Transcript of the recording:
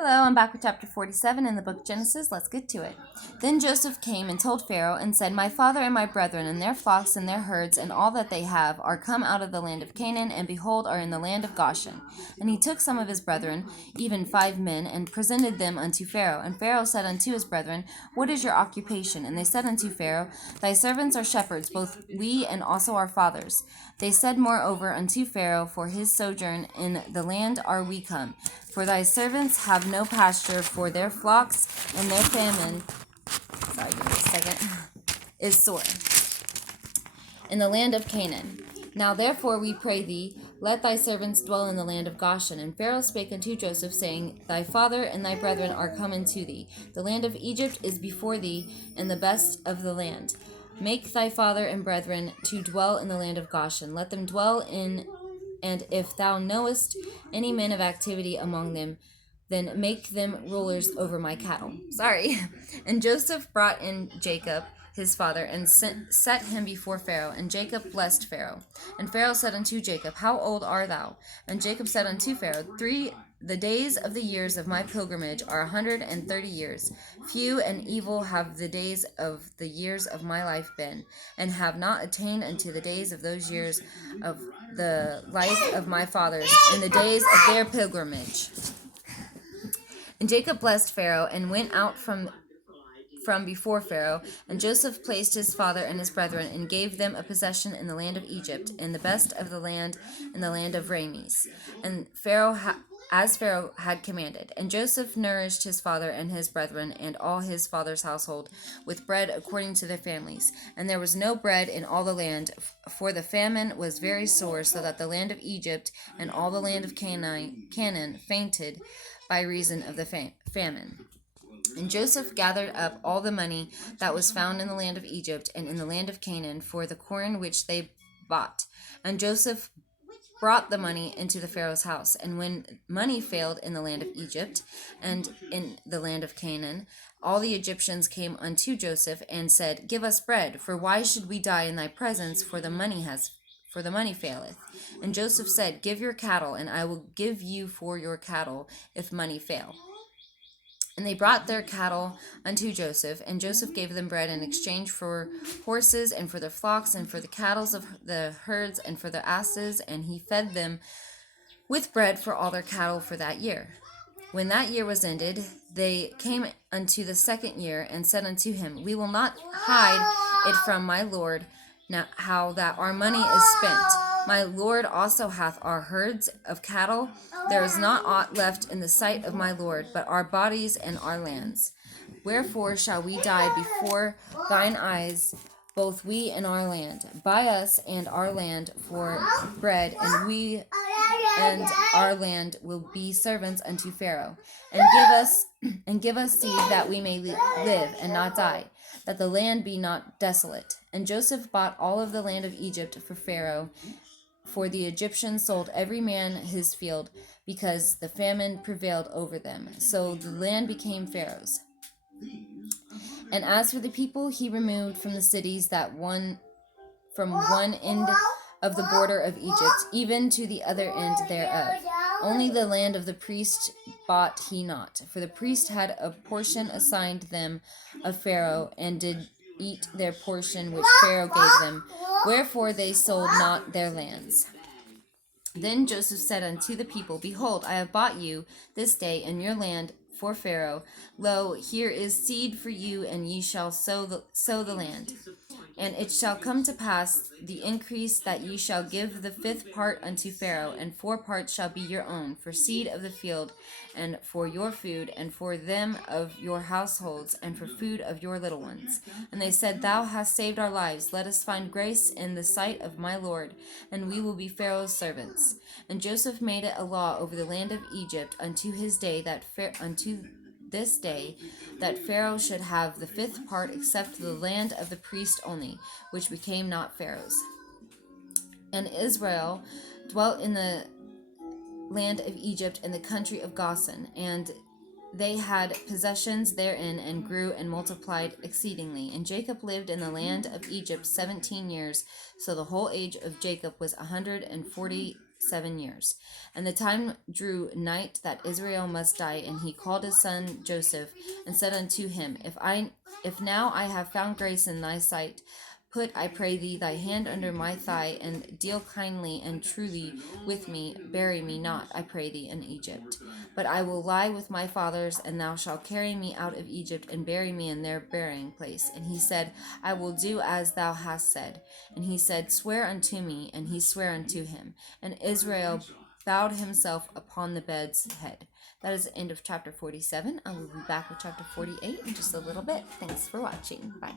Hello, I'm back with chapter 47 in the book of Genesis. Let's get to it. Then Joseph came and told Pharaoh and said, My father and my brethren and their flocks and their herds and all that they have are come out of the land of Canaan, and behold, are in the land of Goshen. And he took some of his brethren, even 5 men, and presented them unto Pharaoh. And Pharaoh said unto his brethren, What is your occupation? And they said unto Pharaoh, Thy servants are shepherds, both we and also our fathers. They said moreover unto Pharaoh, For his sojourn in the land are we come. For thy servants have no pasture for their flocks, and their famine, give me a second, is sore in the land of Canaan. Now therefore we pray thee, let thy servants dwell in the land of Goshen. And Pharaoh spake unto Joseph, saying, Thy father and thy brethren are come unto thee. The land of Egypt is before thee, and the best of the land. Make thy father and brethren to dwell in the land of Goshen. Let them dwell in, and if thou knowest any men of activity among them, then make them rulers over my cattle. And Joseph brought in Jacob his father, and set him before Pharaoh. And Jacob blessed Pharaoh. And Pharaoh said unto Jacob, How old art thou? And Jacob said unto Pharaoh, The days of the years of my pilgrimage are 130 years. Few and evil have the days of the years of my life been, and have not attained unto the days of those years of the life of my fathers, in the days of their pilgrimage. And Jacob blessed Pharaoh, and went out from before Pharaoh. And Joseph placed his father and his brethren, and gave them a possession in the land of Egypt, and the best of the land in the land of Rames. And as Pharaoh had commanded. And Joseph nourished his father and his brethren and all his father's household with bread according to their families. And there was no bread in all the land, for the famine was very sore, so that the land of Egypt and all the land of Canaan fainted by reason of the famine. And Joseph gathered up all the money that was found in the land of Egypt and in the land of Canaan for the corn which they bought. And Joseph brought the money into the Pharaoh's house. And when money failed in the land of Egypt and in the land of Canaan, all the Egyptians came unto Joseph and said, Give us bread, for why should we die in thy presence? For the money faileth. And Joseph said, Give your cattle, and I will give you for your cattle, if money fail. And they brought their cattle unto Joseph, and Joseph gave them bread in exchange for horses, and for their flocks, and for the cattle of the herds, and for their asses, and he fed them with bread for all their cattle for that year. When that year was ended, they came unto the second year, and said unto him, We will not hide it from my lord, now how that our money is spent. My lord also hath our herds of cattle. There is not aught left in the sight of my lord, but our bodies and our lands. Wherefore shall we die before thine eyes, both we and our land? Buy us and our land for bread, and we and our land will be servants unto Pharaoh. And give us seed, that we may live and not die, that the land be not desolate. And Joseph bought all of the land of Egypt for Pharaoh, for the Egyptians sold every man his field, because the famine prevailed over them. So the land became Pharaoh's. And as for the people, he removed from the cities from one end of the border of Egypt, even to the other end thereof. Only the land of the priest bought he not, for the priest had a portion assigned them of Pharaoh, and did eat their portion which Pharaoh gave them. Wherefore they sold not their lands. Then Joseph said unto the people, Behold, I have bought you this day in your land for Pharaoh. Lo, here is seed for you, and ye shall sow the land. And it shall come to pass, the increase that ye shall give the 5th part unto Pharaoh, and 4 parts shall be your own, for seed of the field, and for your food, and for them of your households, and for food of your little ones. And they said, Thou hast saved our lives. Let us find grace in the sight of my Lord, and we will be Pharaoh's servants. And Joseph made it a law over the land of Egypt unto this day, that Pharaoh should have the 5th part, except the land of the priest only, which became not Pharaoh's. And Israel dwelt in the land of Egypt in the country of Goshen, and they had possessions therein, and grew and multiplied exceedingly. And Jacob lived in the land of Egypt 17 years, so the whole age of Jacob was 140 7 years. And the time drew night that Israel must die, and he called his son Joseph, and said unto him, If now I have found grace in thy sight, put, I pray thee, thy hand under my thigh, and deal kindly and truly with me. Bury me not, I pray thee, in Egypt. But I will lie with my fathers, and thou shalt carry me out of Egypt, and bury me in their burying place. And he said, I will do as thou hast said. And he said, Swear unto me. And he sware unto him. And Israel bowed himself upon the bed's head. That is the end of chapter 47. I will be back with chapter 48 in just a little bit. Thanks for watching. Bye.